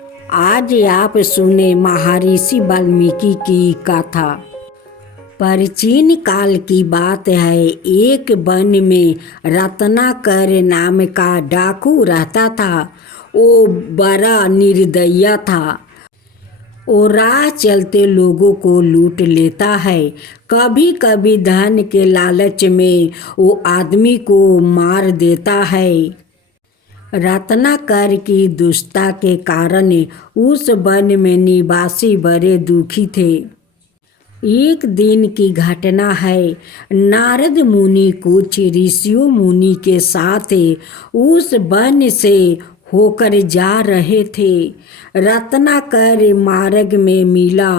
आज आप सुने महर्षि वाल्मीकि की कथा। प्राचीन काल की बात है। एक वन में रत्नाकर नाम का डाकू रहता था। वो बड़ा निर्दयी था। वो राह चलते लोगों को लूट लेता है। कभी कभी धन के लालच में वो आदमी को मार देता है। रत्नाकर की दुष्टता के कारण उस वन में निवासी बड़े दुखी थे। एक दिन की घटना है। नारद मुनि कुछ ऋषियों मुनि के साथ उस वन से होकर जा रहे थे। रत्नाकर मार्ग में मिला।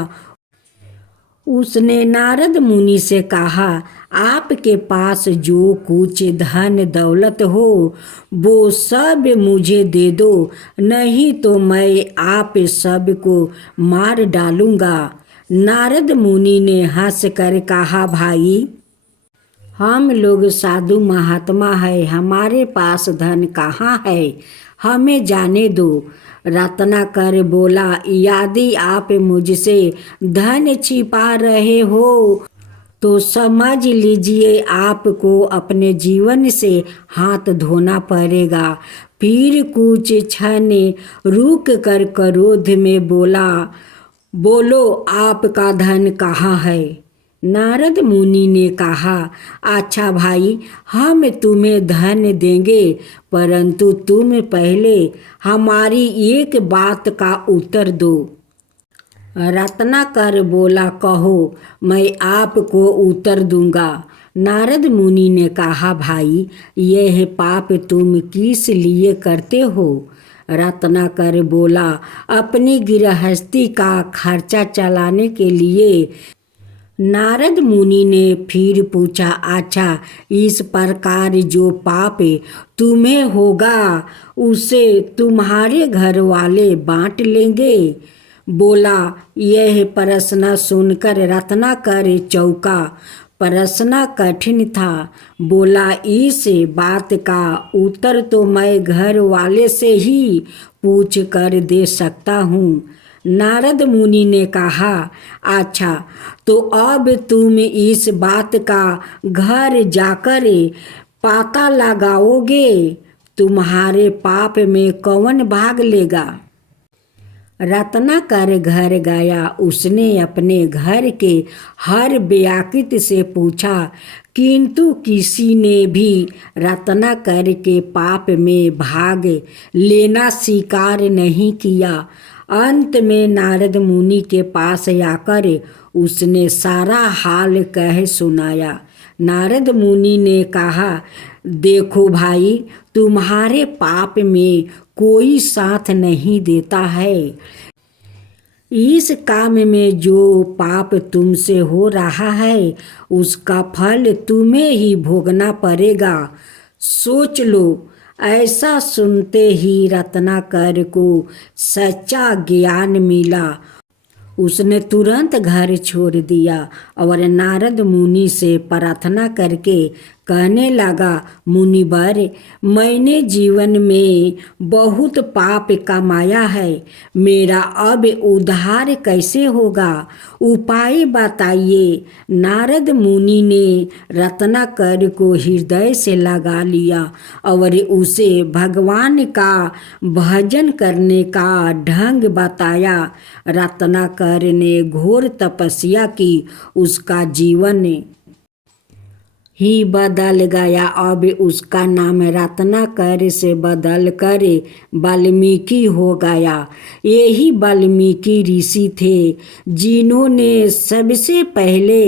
उसने नारद मुनि से कहा, आपके पास जो कुछ धन दौलत हो वो सब मुझे दे दो, नहीं तो मैं आप सबको मार डालूंगा। नारद मुनि ने हंस कर कहा, भाई हम लोग साधु महात्मा है, हमारे पास धन कहाँ है, हमें जाने दो। रत्नाकर बोला, यदि आप मुझसे धन छिपा रहे हो तो समझ लीजिए आपको अपने जीवन से हाथ धोना पड़ेगा। फिर कुछ क्षण रुक कर क्रोध में बोला, बोलो आपका धन कहाँ है। नारद मुनि ने कहा, अच्छा भाई, हम तुम्हें धन देंगे, परंतु तुम पहले हमारी एक बात का उत्तर दो। रत्नाकर बोला, कहो, मैं आपको उत्तर दूंगा। नारद मुनि ने कहा, भाई यह पाप तुम किस लिए करते हो। रत्नाकर बोला, अपनी गृहस्थी का खर्चा चलाने के लिए। नारद मुनि ने फिर पूछा, अच्छा इस प्रकार जो पाप तुम्हें होगा उसे तुम्हारे घर वाले बांट लेंगे। बोला। यह प्रश्न सुनकर रत्नाकर चौंका। प्रश्न कठिन था। बोला, इस बात का उत्तर तो मैं घर वाले से ही पूछ कर दे सकता हूँ। नारद मुनि ने कहा, अच्छा तो अब तुम इस बात का घर जाकर पता लगाओगे, तुम्हारे पाप में कौन भाग लेगा। रत्नाकर घर गया। उसने अपने घर के हर व्यक्ति से पूछा, किंतु किसी ने भी रत्नाकर के पाप में भाग लेना स्वीकार नहीं किया। अंत में नारद मुनि के पास आकर उसने सारा हाल कह सुनाया। नारद मुनि ने कहा, देखो भाई, तुम्हारे पाप में कोई साथ नहीं देता है। इस काम में जो पाप तुमसे हो रहा है उसका फल तुम्हें ही भोगना पड़ेगा, सोच लो। ऐसा सुनते ही रत्नाकर को सच्चा ज्ञान मिला। उसने तुरंत घर छोड़ दिया और नारद मुनि से प्रार्थना करके कहने लगा, मुनिवर, मैंने जीवन में बहुत पाप कमाया है, मेरा अब उद्धार कैसे होगा, उपाय बताइए। नारद मुनि ने रत्नाकर को हृदय से लगा लिया और उसे भगवान का भजन करने का ढंग बताया। रत्नाकर ने घोर तपस्या की। उसका जीवन ही बदल गया। अब उसका नाम रत्नाकर से बदल कर वाल्मीकि हो गया। यही वाल्मीकि ऋषि थे जिन्होंने सबसे पहले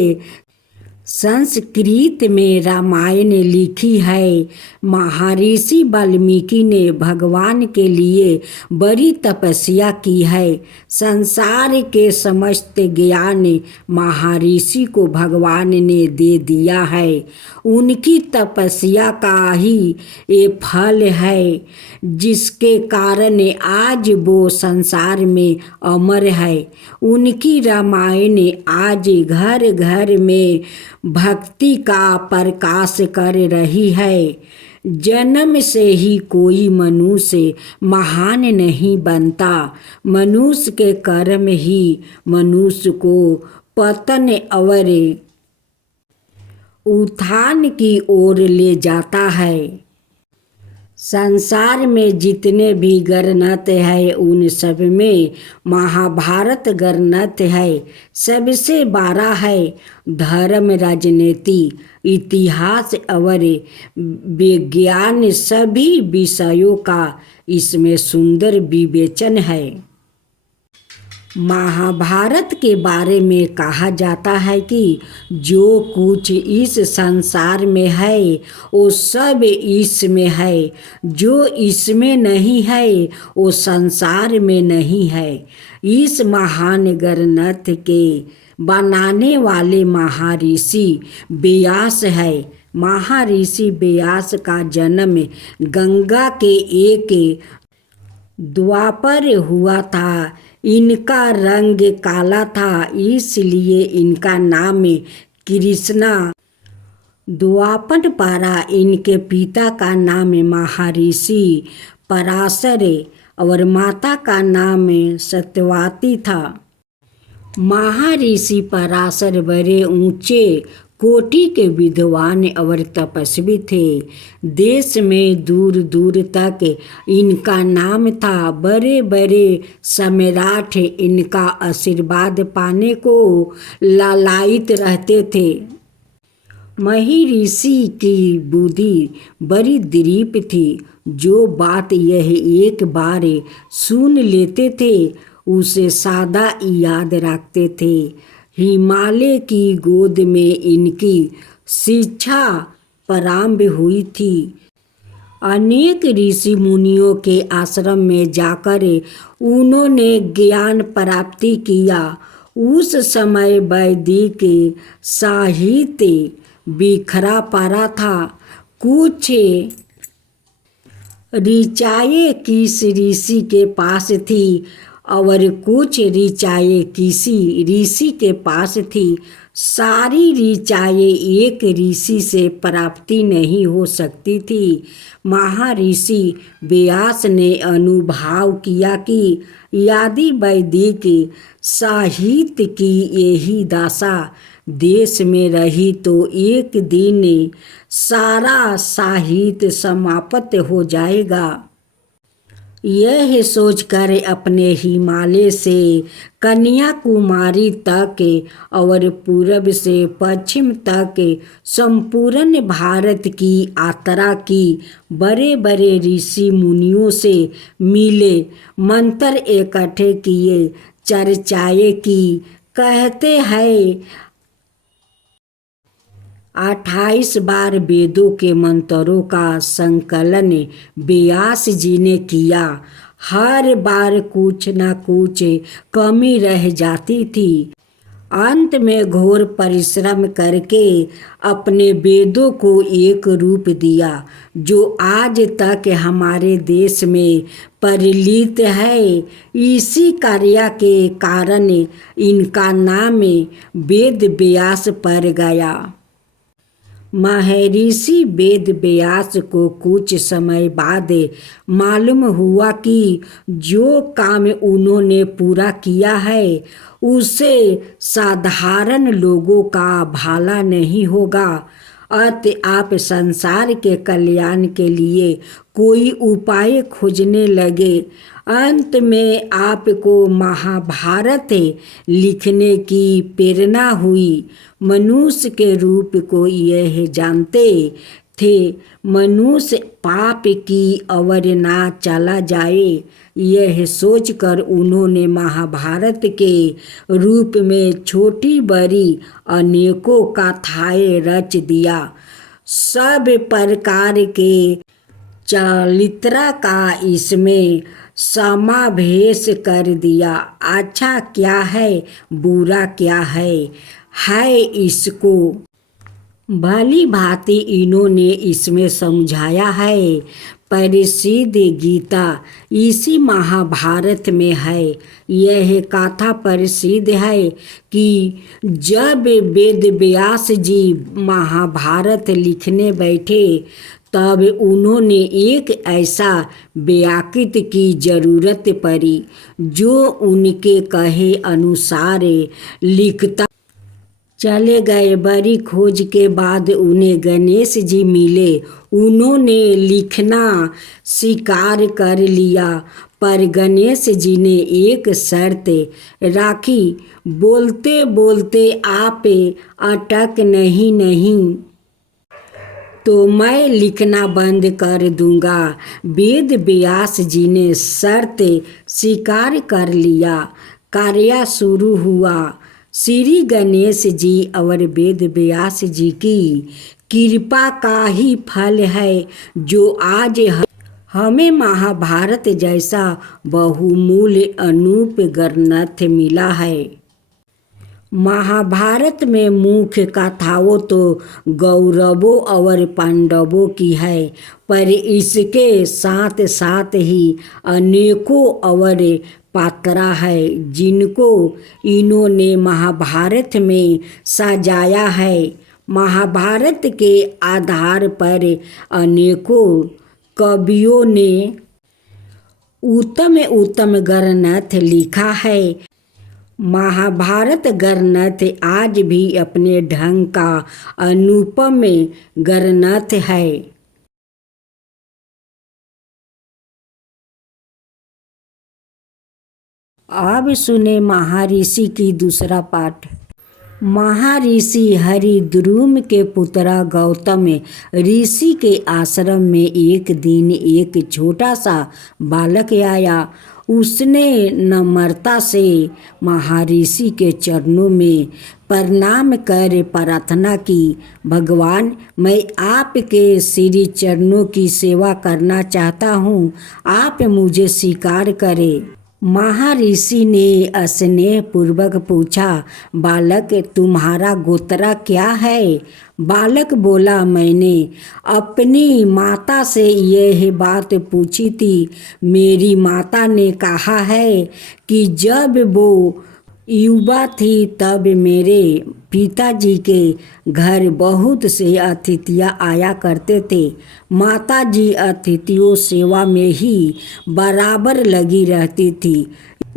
संस्कृत में रामायण लिखी है। महर्षि वाल्मीकि ने भगवान के लिए बड़ी तपस्या की है। संसार के समस्त ज्ञान महर्षि को भगवान ने दे दिया है। उनकी तपस्या का ही ये फल है जिसके कारण आज वो संसार में अमर है। उनकी रामायण आज घर घर में भक्ति का प्रकाश कर रही है। जन्म से ही कोई मनुष्य महान नहीं बनता, मनुष्य के कर्म ही मनुष्य को पतन और उत्थान की ओर ले जाता है। संसार में जितने भी ग्रंथ है उन सब में महाभारत ग्रंथ है सबसे बड़ा है। धर्म, राजनीति, इतिहास और विज्ञान सभी विषयों का इसमें सुंदर विवेचन है। महाभारत के बारे में कहा जाता है कि जो कुछ इस संसार में है वो सब इसमें है, जो इसमें नहीं है वो संसार में नहीं है। इस महान ग्रंथ के बनाने वाले महर्षि व्यास है। महर्षि व्यास का जन्म गंगा के एक द्वापर हुआ था। इनका रंग काला था, इसलिए इनका नाम कृष्णा द्वापर पड़ा। इनके पिता का नाम महर्षि पराशर और माता का नाम सत्यवती था। महर्षि पराशर बड़े ऊंचे कोटि के विद्वान और तपस्वी थे। देश में दूर दूर तक इनका नाम था। बड़े बड़े सम्राट इनका आशीर्वाद पाने को लालायित रहते थे। महर्षि की बुद्धि बड़ी दीर्घ थी। जो बात यह एक बार सुन लेते थे उसे सदा याद रखते थे। हिमालय की गोद में इनकी शिक्षा प्रारंभ हुई थी। अनेक ऋषि मुनियों के आश्रम में जाकर उन्होंने ज्ञान प्राप्ति किया। उस समय वैदिक साहित्य बिखरा पड़ा था। कुछ ऋचाएँ किस ऋषि के पास थी और कुछ ऋचाएँ किसी ऋषि के पास थी। सारी ऋचाएँ एक ऋषि से प्राप्ति नहीं हो सकती थी। महर्षि व्यास ने अनुभव किया कि यदि वैदिक साहित्य की यही दशा देश में रही तो एक दिन सारा साहित्य समाप्त हो जाएगा। यह सोचकर अपने हिमालय से कन्याकुमारी तक और पूर्व से पश्चिम तक संपूर्ण भारत की यात्रा की। बड़े बड़े ऋषि मुनियों से मिले, मंत्र इकट्ठे किए, चर्चाएँ की। कहते हैं 28 बार वेदों के मंत्रों का संकलन व्यास जी ने किया। हर बार कुछ न कुछ कमी रह जाती थी। अंत में घोर परिश्रम करके अपने वेदों को एक रूप दिया जो आज तक हमारे देश में परिलित है। इसी कार्य के कारण इनका नाम वेद व्यास पड़ गया। महर्षि वेद व्यास को कुछ समय बाद मालूम हुआ कि जो काम उन्होंने पूरा किया है उससे साधारण लोगों का भला नहीं होगा। अतः आप संसार के कल्याण के लिए कोई उपाय खोजने लगे। अंत में आपको महाभारत लिखने की प्रेरणा हुई। मनुष्य के रूप को यह जानते थे मनुष्य पाप की ओर ना चला जाए। यह सोचकर उन्होंने महाभारत के रूप में छोटी बड़ी अनेकों कथाएं रच दिया। सब प्रकार के चरित्र का इसमें समावेश कर दिया। अच्छा क्या है, बुरा क्या है इसको भली भांति इन्होंने इसमें समझाया है। प्रसिद्ध गीता इसी महाभारत में है। यह कथा प्रसिद्ध है कि जब वेद व्यास जी महाभारत लिखने बैठे तब उन्होंने एक ऐसा व्याकृत की जरूरत पड़ी जो उनके कहे अनुसार लिखता चले गए। बड़ी खोज के बाद उन्हें गणेश जी मिले। उन्होंने लिखना स्वीकार कर लिया, पर गणेश जी ने एक शर्त राखी, बोलते बोलते आप अटक नहीं तो मैं लिखना बंद कर दूंगा। वेद व्यास जी ने शर्त स्वीकार कर लिया। कार्य शुरू हुआ। श्री गणेश जी और वेद व्यास जी की कृपा का ही फल है जो आज हमें महाभारत जैसा बहुमूल्य अनूप ग्रंथ मिला है। महाभारत में मुख्य कथाओं तो कौरवों और पांडवों की है, पर इसके साथ साथ ही अनेकों और पात्रा है जिनको इन्होंने महाभारत में सजाया है। महाभारत के आधार पर अनेकों कवियों ने उत्तम उत्तम ग्रंथ लिखा है। महाभारत ग्रंथ आज भी अपने ढंग का अनुपम ग्रंथ है। अब सुने महर्षि की दूसरा पाठ। महर्षि हरिद्रुम के पुत्र गौतम ऋषि के आश्रम में एक दिन एक छोटा सा बालक आया। उसने नम्रता से महर्षि के चरणों में प्रणाम कर प्रार्थना की, भगवान, मैं आपके श्री चरणों की सेवा करना चाहता हूँ, आप मुझे स्वीकार करें। महर्षि ने स्नेह पूर्वक पूछा, बालक, तुम्हारा गोत्र क्या है? बालक बोला, मैंने अपनी माता से यह बात पूछी थी। मेरी माता ने कहा है कि जब वो युवा थी तब मेरे पिताजी के घर बहुत से अतिथियाँ आया करते थे। माताजी अतिथियों सेवा में ही बराबर लगी रहती थी,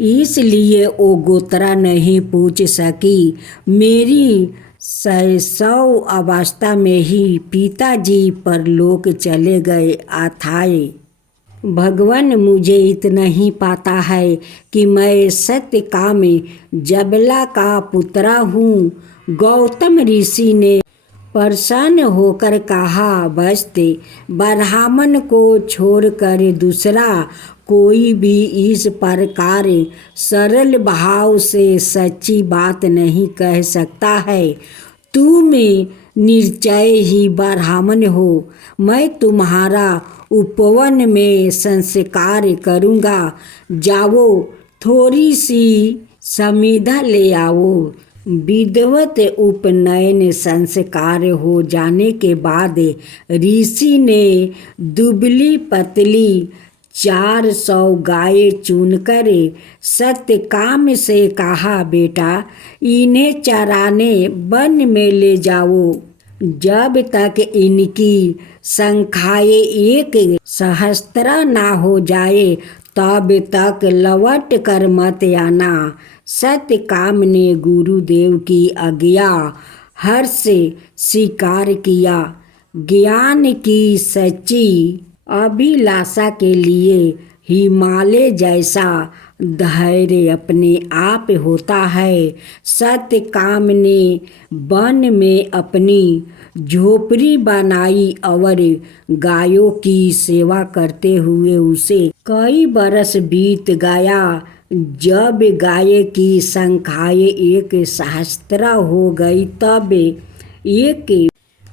इसलिए वो गोत्रा नहीं पूछ सकी। मेरी शैशव अवस्था में ही पिताजी परलोक चले गए अथाए। भगवान, मुझे इतना ही पता है कि मैं सत्यकाम जबला का पुत्र हूँ। गौतम ऋषि ने प्रसन्न होकर कहा, बस्ते ब्राह्मण को छोड़कर दूसरा कोई भी इस प्रकार सरल भाव से सच्ची बात नहीं कह सकता है। तुम निश्चय ही ब्राह्मण हो। मैं तुम्हारा उपवन में संस्कार करूँगा। जाओ, थोड़ी सी समिधा ले आओ। विधिवत उपनयन संस्कार हो जाने के बाद ऋषि ने दुबली पतली 400 गायें चुनकर सत्यकाम से कहा, बेटा, इन्हें चराने वन में ले जाओ। जब तक इनकी संख्याएँ 1,000 ना हो जाए तब तक लौट कर मत आना। सत्यकाम ने गुरुदेव की आज्ञा हर्ष से स्वीकार किया। ज्ञान की सच्ची अभिलाषा के लिए हिमालय जैसा धैर्य अपने आप होता है। सत्यकाम ने वन में अपनी झोपड़ी बनाई और गायों की सेवा करते हुए उसे कई बरस बीत गया। जब गाय की संख्याएँ 1,000 हो गई तब एक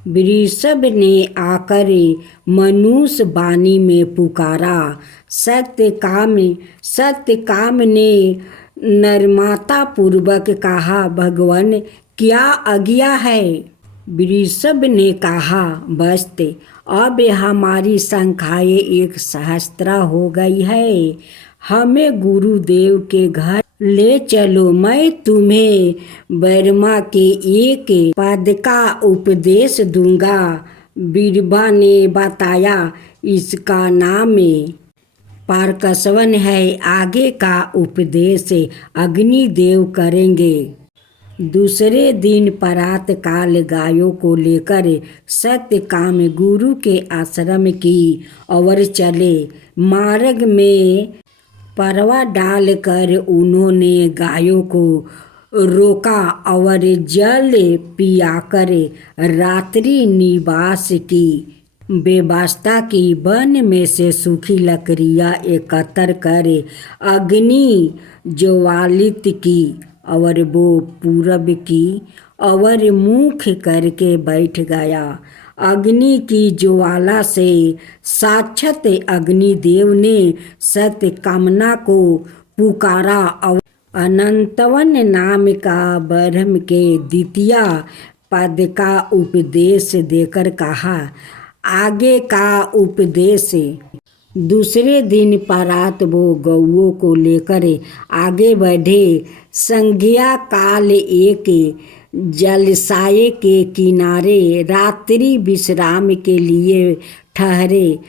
वृषभ ने आकर मनुष्य वाणी में पुकारा। सत्यकाम ने नम्रता पूर्वक कहा, भगवान, क्या आज्ञा है? वृषभ ने कहा, बस्ते अब हमारी संख्याएँ 1,000 हो गई है। हमें गुरुदेव के घर ले चलो। मैं तुम्हें ब्रह्मा के एक पद का उपदेश दूंगा। बीरबा ने बताया, इसका नाम पारकसवन है। आगे का उपदेश अग्निदेव करेंगे। दूसरे दिन प्रात काल गायों को लेकर सत्यकाम गुरु के आश्रम की ओर चले। मार्ग में परवा डालकर उन्होंने गायों को रोका और जल पियाकर रात्रि निवास की व्यवस्था की। वन में से सूखी लकड़ियाँ एकत्र कर अग्नि ज्वालित की और वो पूरब की और मुख करके बैठ गया। अग्नि की ज्वाला से साक्षात अग्निदेव ने सत्य कामना को पुकारा और अनंतवन नाम का ब्रह्म के द्वितीय पद का उपदेश देकर कहा, आगे का उपदेश। दूसरे दिन प्रात वो गौओं को लेकर आगे बढ़े। संध्या काल एक जलाशय के किनारे रात्रि विश्राम के लिए ठहरे।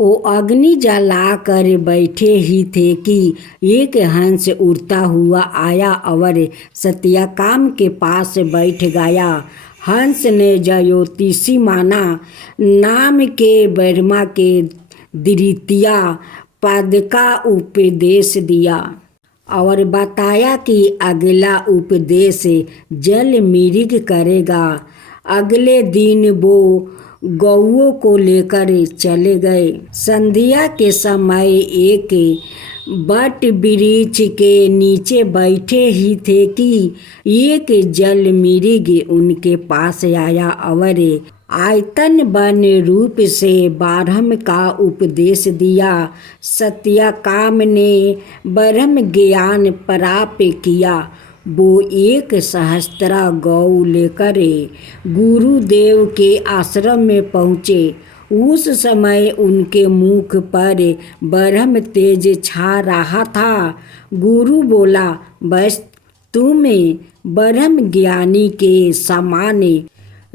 वो अग्नि जलाकर बैठे ही थे कि एक हंस उड़ता हुआ आया और सत्यकाम के पास बैठ गया। हंस ने ज्योतिषी माना नाम के ब्रह्मा के द्वितीय पद का उपदेश दिया और बताया कि अगला उपदेश जल मृग करेगा। अगले दिन वो गौओं को लेकर चले गए। संध्या के समय एक बट वृक्ष के नीचे बैठे ही थे कि एक जल मृग उनके पास आया और आयतन वन रूप से ब्रह्म का उपदेश दिया। सत्यकाम ने ब्रह्म ज्ञान प्राप्त किया। वो एक सहस्त्र गौ लेकर गुरुदेव के आश्रम में पहुँचे। उस समय उनके मुख पर ब्रह्म तेज छा रहा था। गुरु बोला, बस तुम्हें ब्रह्म ज्ञानी के समान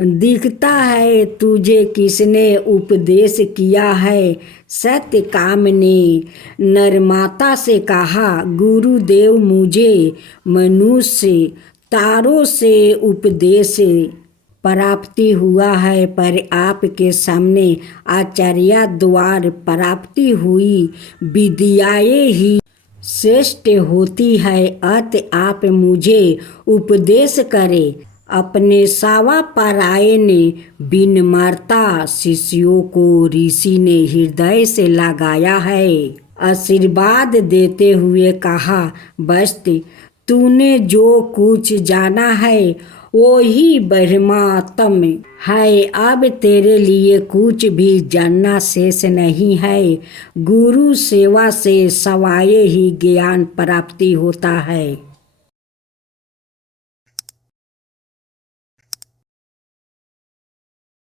दिखता है, तुझे किसने उपदेश किया है? सत्यकाम ने नरमाता से कहा, गुरुदेव मुझे मनुष्य तारों से उपदेश प्राप्ति हुआ है, पर आपके सामने आचार्य द्वार प्राप्ति हुई विद्याएं ही श्रेष्ठ होती है। अत आप मुझे उपदेश करें। अपने सावा पारायण विनम्रता शिष्यों को ऋषि ने हृदय से लगाया है। आशीर्वाद देते हुए कहा, बस तूने जो कुछ जाना है वो ही ब्रह्मतम है। अब तेरे लिए कुछ भी जानना शेष नहीं है। गुरु सेवा से सवाए ही ज्ञान प्राप्ति होता है।